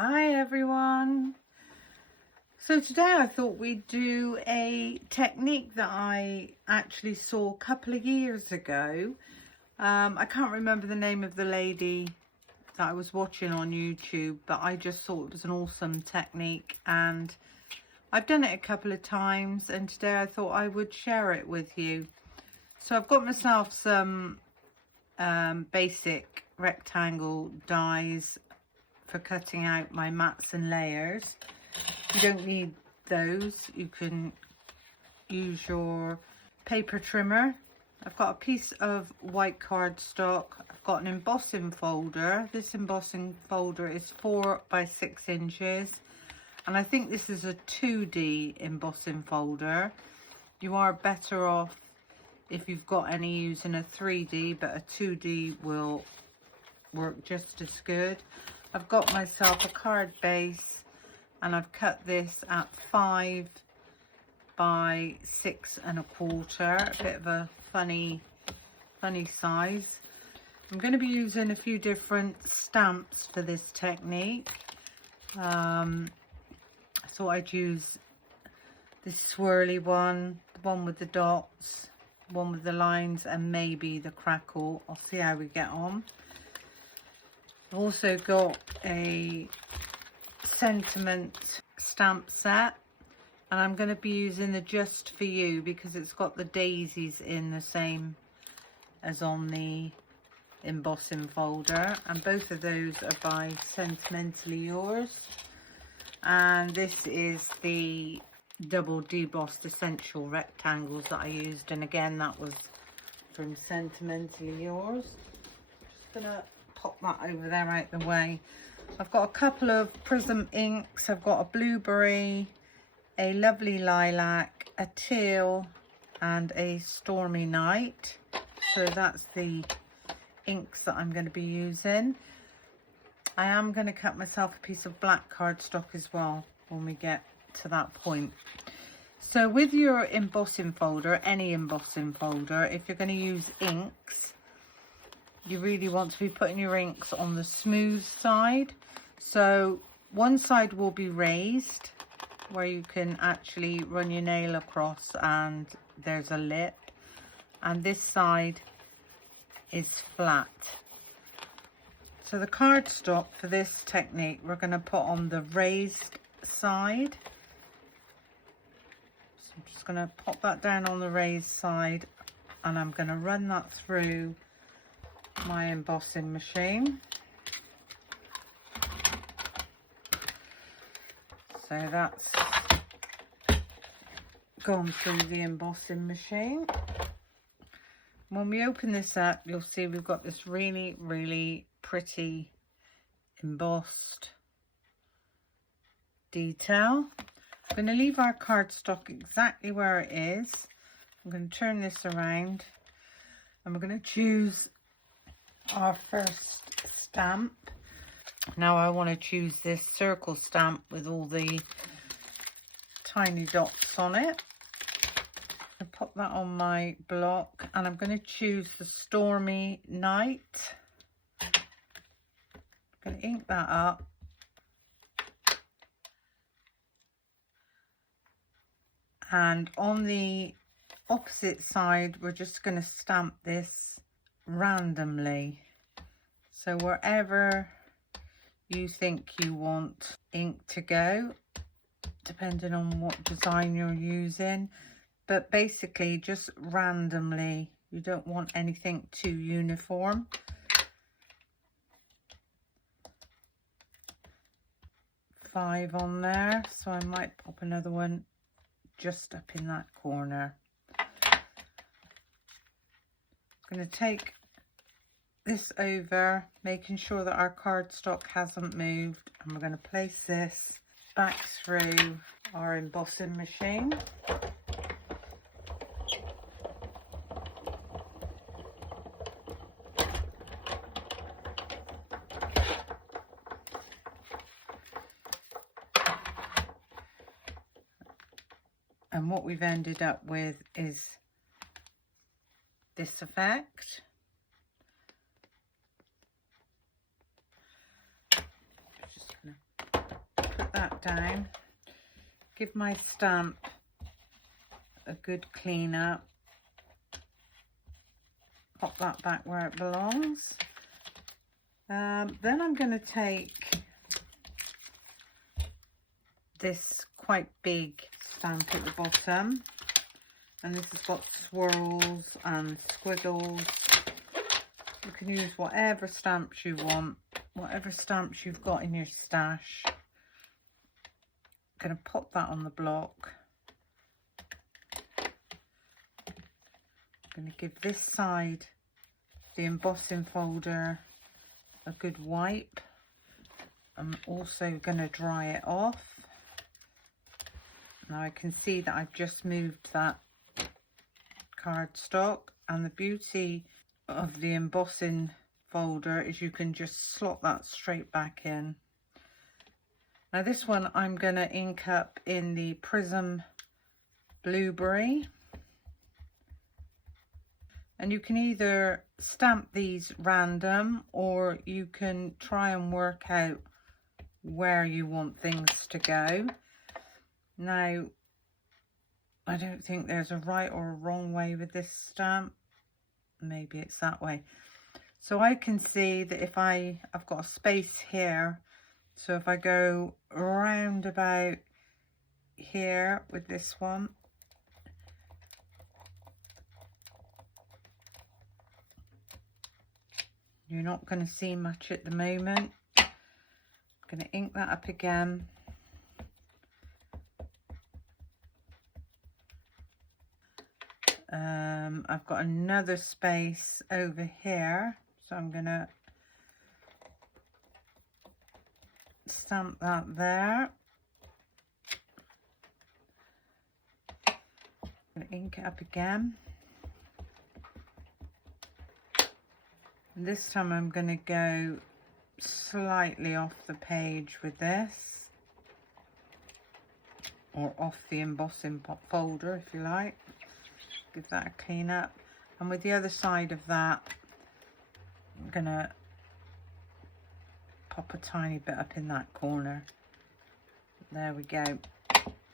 Hi everyone. So today I thought we'd do a technique that I actually saw a couple of years ago. I can't remember the name of the lady that I was watching on YouTube, but I just thought it was an awesome technique and I've done it a couple of times, and today I thought I would share it with you. So I've got myself some basic rectangle dies for cutting out my mats and layers. You don't need those. You can use your paper trimmer. I've got a piece of white cardstock. I've got an embossing folder. This embossing folder is 4 by 6 inches, and I think this is a 2D embossing folder. You are better off if you've got any using a 3D, but a 2D will work just as good. I've got myself a card base and I've cut this at 5 by 6 1/4, a bit of a funny size. I'm going to be using a few different stamps for this technique. So I'd use this swirly one, the one with the dots, one with the lines, and maybe the crackle. I'll see how we get on. I've also got a sentiment stamp set, and I'm going to be using the Just For You because it's got the daisies in the same as on the embossing folder, and both of those are by Sentimentally Yours. And this is the double debossed essential rectangles that I used, and again that was from Sentimentally Yours. Just gonna pop that over there out the way. I've got a couple of prism inks. I've got a blueberry, a lovely lilac, a teal, and a stormy night. So that's the inks that I'm going to be using. I am going to cut myself a piece of black cardstock as well when we get to that point. So with your embossing folder, any embossing folder, if you're going to use inks, you really want to be putting your inks on the smooth side. So one side will be raised where you can actually run your nail across and there's a lip, and this side is flat. So the cardstock for this technique we're going to put on the raised side. So I'm just going to pop that down on the raised side, and I'm going to run that through my embossing machine. So that's gone through the embossing machine. When we open this up, you'll see we've got this really pretty embossed detail. I'm going to leave our cardstock exactly where it is. I'm going to turn this around and we're going to choose our first stamp. Now I want to choose this circle stamp with all the tiny dots on it. I pop that on my block, and I'm going to choose the Stormy Night. I'm going to ink that up. And on the opposite side, we're just going to stamp this randomly. So wherever you think you want ink to go, depending on what design you're using, but basically just randomly. You don't want anything too uniform. Five on there, so I might pop another one just up in that corner. I'm going to take this over, making sure that our cardstock hasn't moved, and we're going to place this back through our embossing machine. And what we've ended up with is this effect. Just gonna down. Give my stamp a good clean up. Pop that back where it belongs. Then I'm going to take this quite big stamp at the bottom, and this has got swirls and squiggles. You can use whatever stamps you want, whatever stamps you've got in your stash. I'm going to pop that on the block. I'm going to give this side, the embossing folder, a good wipe. I'm also going to dry it off. Now I can see that I've just moved that cardstock, and the beauty of the embossing folder is you can just slot that straight back in. Now this one I'm going to ink up in the Prism Blueberry, and you can either stamp these random or you can try and work out where you want things to go. Now I don't think there's a right or a wrong way with this stamp. Maybe it's that way. So I can see that if I've got a space here, so if I go around about here with this one, you're not going to see much at the moment. I'm going to ink that up again. I've got another space over here, so I'm going to stamp that there. I'm going to ink it up again. And this time I'm going to go slightly off the page with this, or off the embossing folder if you like. Give that a clean up, and with the other side of that I'm gonna pop a tiny bit up in that corner. There we go.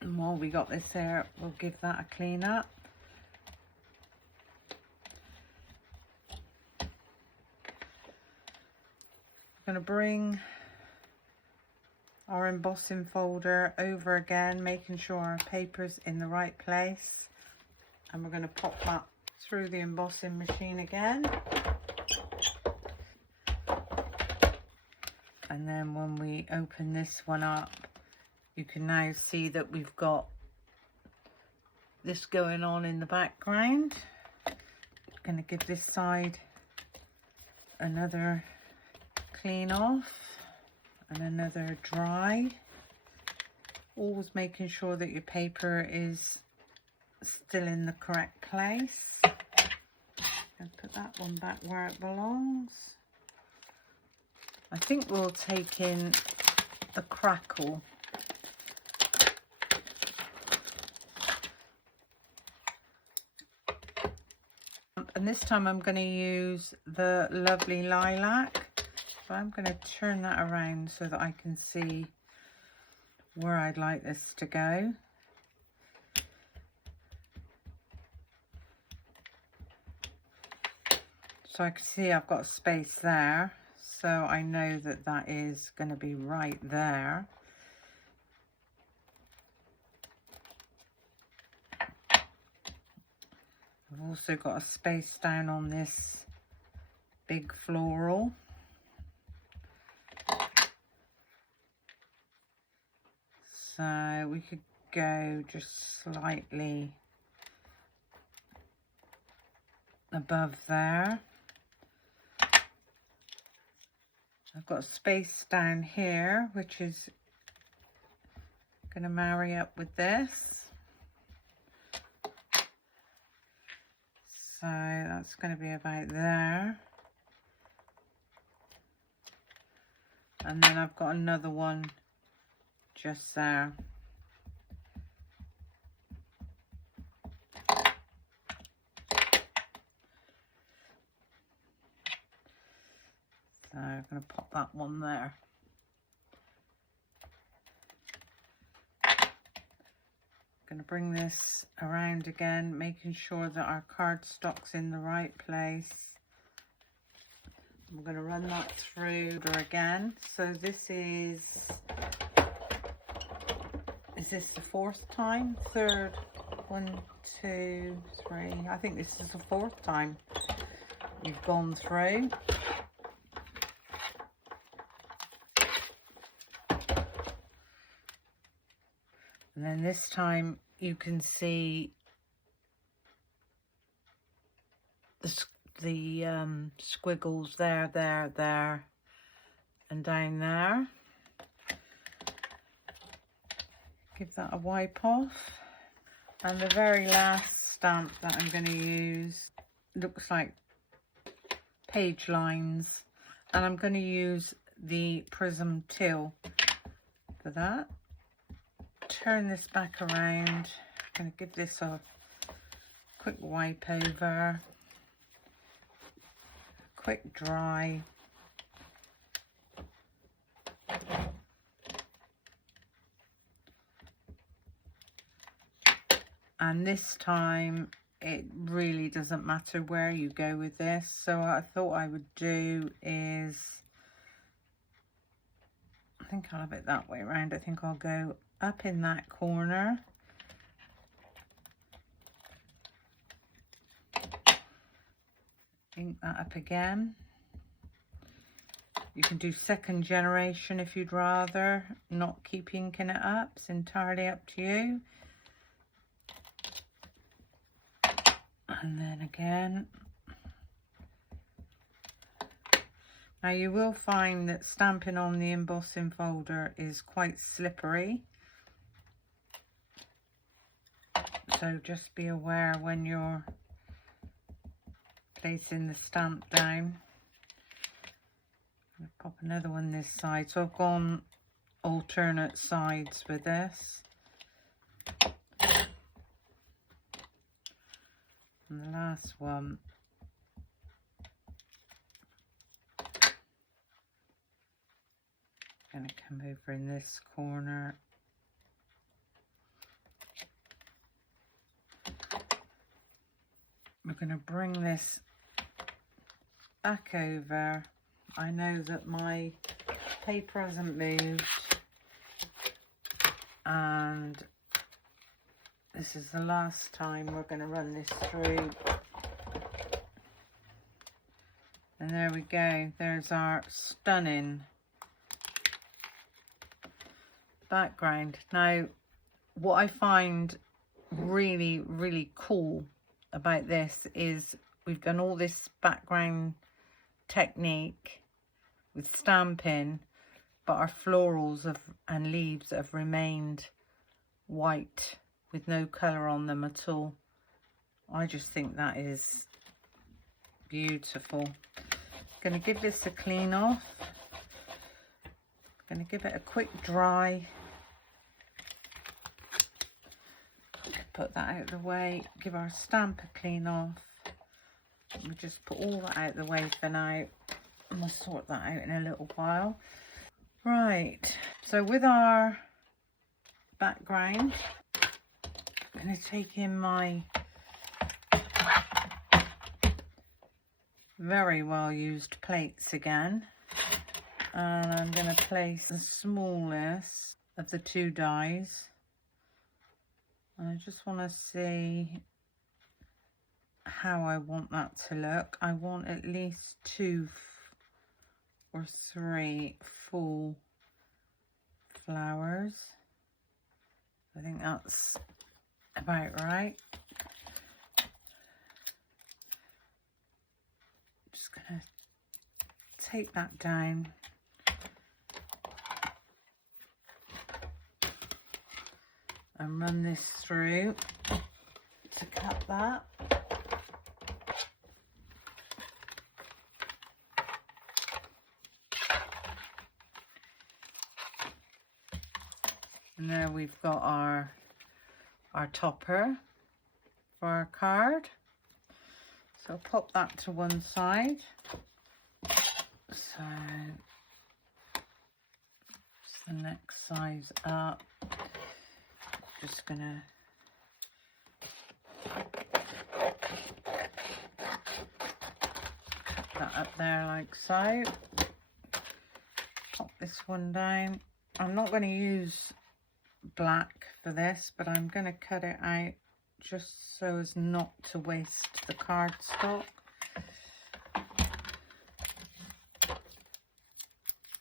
And while we got this here, we'll give that a clean up. I'm gonna bring our embossing folder over again, making sure our paper's in the right place. And we're going to pop that through the embossing machine again. And then when we open this one up, you can now see that we've got this going on in the background. I'm going to give this side another clean off and another dry. Always making sure that your paper is still in the correct place. And put that one back where it belongs. I think we'll take in the crackle. And this time I'm going to use the lovely lilac. So I'm going to turn that around so that I can see where I'd like this to go. So I can see I've got space there, so I know that that is going to be right there. I've also got a space down on this big floral. So we could go just slightly above there. I've got space down here, which is going to marry up with this. So that's going to be about there. And then I've got another one just there. So I'm going to pop that one there. Going to bring this around again, making sure that our cardstock's in the right place. I'm going to run that through again. So this is this the fourth time? Third? 1, 2, 3. I think this is the fourth time we've gone through. And then this time you can see the squiggles there, and down there. Give that a wipe off. And the very last stamp that I'm going to use looks like page lines, and I'm going to use the Prism Till for that. Turn this back around. I'm going to give this a quick wipe over, quick dry. And this time it really doesn't matter where you go with this. So what I thought I would do is, I think I'll have it that way around. I think I'll go up in that corner. Ink that up again. You can do second generation if you'd rather not keep inking it up. It's entirely up to you. And then again. Now you will find that stamping on the embossing folder is quite slippery. So just be aware when you're placing the stamp down. I'll pop another one this side. So I've gone alternate sides with this. And the last one, I'm going to come over in this corner. We're going to bring this back over. I know that my paper hasn't moved, and this is the last time we're going to run this through. And there we go. There's our stunning background. Now, what I find really, really cool about this is we've done all this background technique with stamping, but our florals and leaves have remained white with no colour on them at all. I just think that is beautiful. Going to give this a clean off. Going to give it a quick dry. Put that out of the way. Give our stamp a clean off. We'll just put all that out of the way for now. And we'll sort that out in a little while. Right, so with our background, I'm going to take in my very well used plates again, and I'm going to place the smallest of the two dies. And I just want to see how I want that to look. I want at least 2 or 3 full flowers. I think that's about right. Just gonna take that down. And run this through to cut that. And there we've got our topper for our card. So I'll pop that to one side. So it's the next size up. Just gonna like so. Pop this one down. I'm not going to use black for this, but I'm going to cut it out just so as not to waste the cardstock.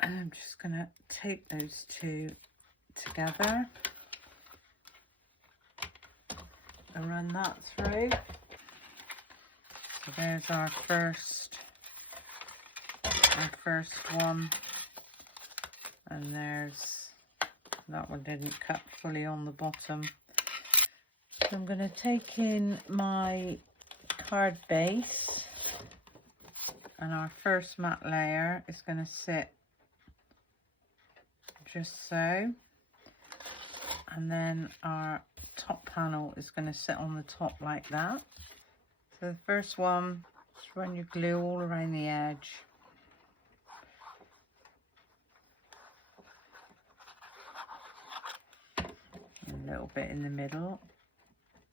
And I'm just going to take those two together and run that through. So there's our first one, and there's that one didn't cut fully on the bottom. So I'm going to take in my card base, and our first matte layer is going to sit just so, and then our top panel is going to sit on the top like that. So the first one, just run your glue all around the edge. A little bit in the middle,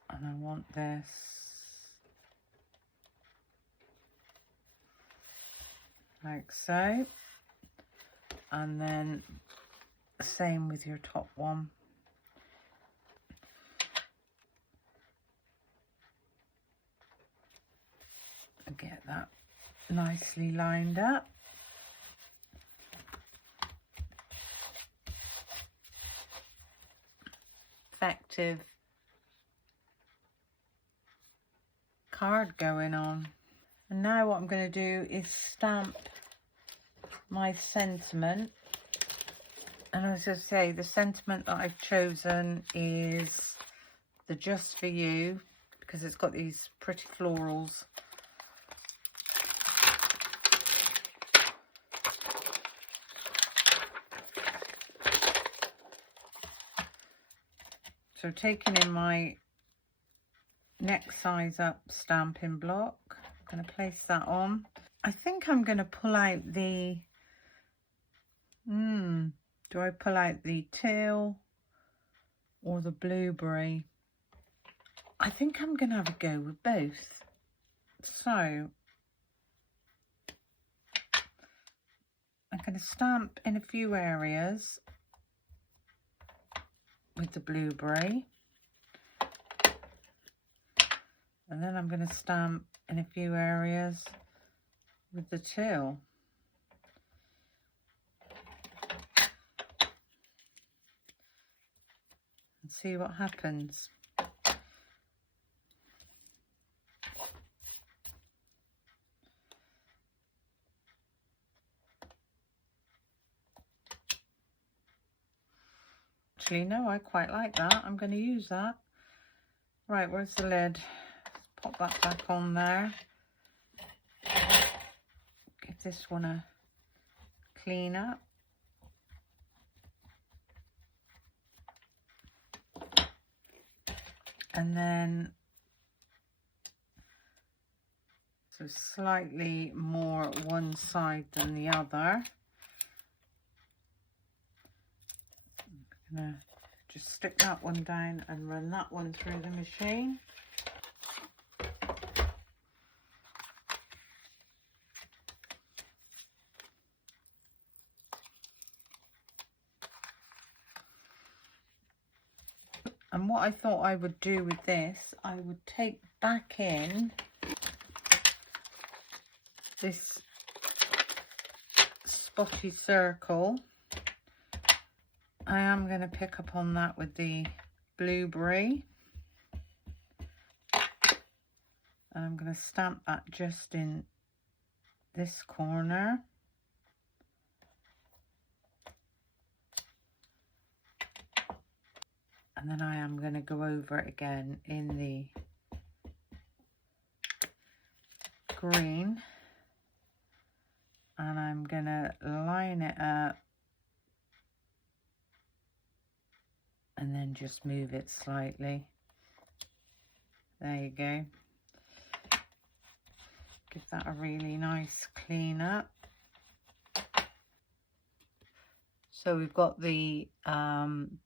and I want this like so, and then same with your top one. And get that nicely lined up. Effective card going on. And now what I'm going to do is stamp my sentiment. And as I say, the sentiment that I've chosen is the Just For You, because it's got these pretty florals. So taking in my next size up stamping block, I'm going to place that on. I think I'm going to pull out the, do I pull out the teal or the blueberry? I think I'm going to have a go with both. So I'm going to stamp in a few areas with the blueberry, and then I'm going to stamp in a few areas with the teal. And see what happens. Actually, no, I quite like that. I'm going to use that. Right, where's the lid? Pop that back on there. Give this one a clean up. And then, so slightly more one side than the other. I'm going to just stick that one down and run that one through the machine. And what I thought I would do with this, I would take back in this spotty circle. I am going to pick up on that with the blueberry. And I'm going to stamp that just in this corner. And then I am going to go over it again in the green. And I'm going to line it up. And then just move it slightly. There you go. Give that a really nice clean up. So we've got the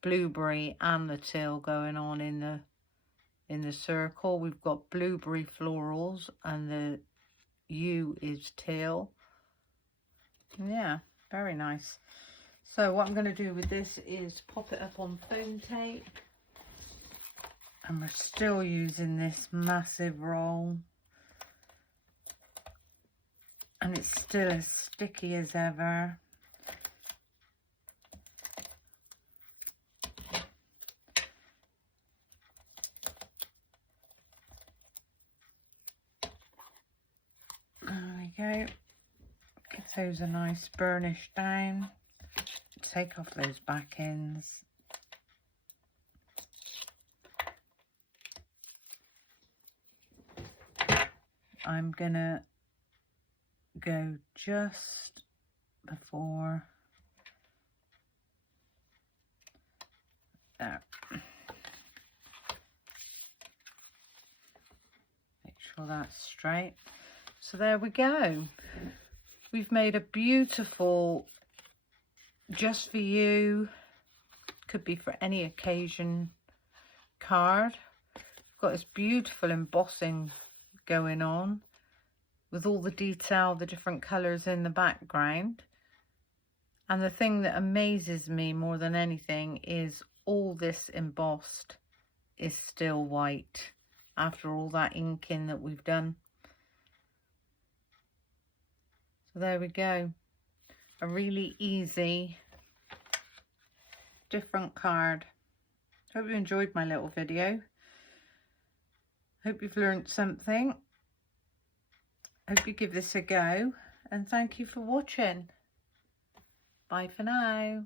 blueberry and the teal going on in the circle. We've got blueberry florals and the U is teal. Yeah, very nice. So what I'm going to do with this is pop it up on foam tape. And we're still using this massive roll. And it's still as sticky as ever. There we go. Get those a nice burnish down. Take off those back ends. I'm gonna go just before there. Make sure that's straight. So there we go. We've made a beautiful, just for you, could be for any occasion card. We've got this beautiful embossing going on with all the detail, the different colours in the background. And the thing that amazes me more than anything is all this embossed is still white after all that inking that we've done. So there we go. A really easy, different card. Hope you enjoyed my little video. Hope you've learned something. Hope you give this a go. And thank you for watching. Bye for now.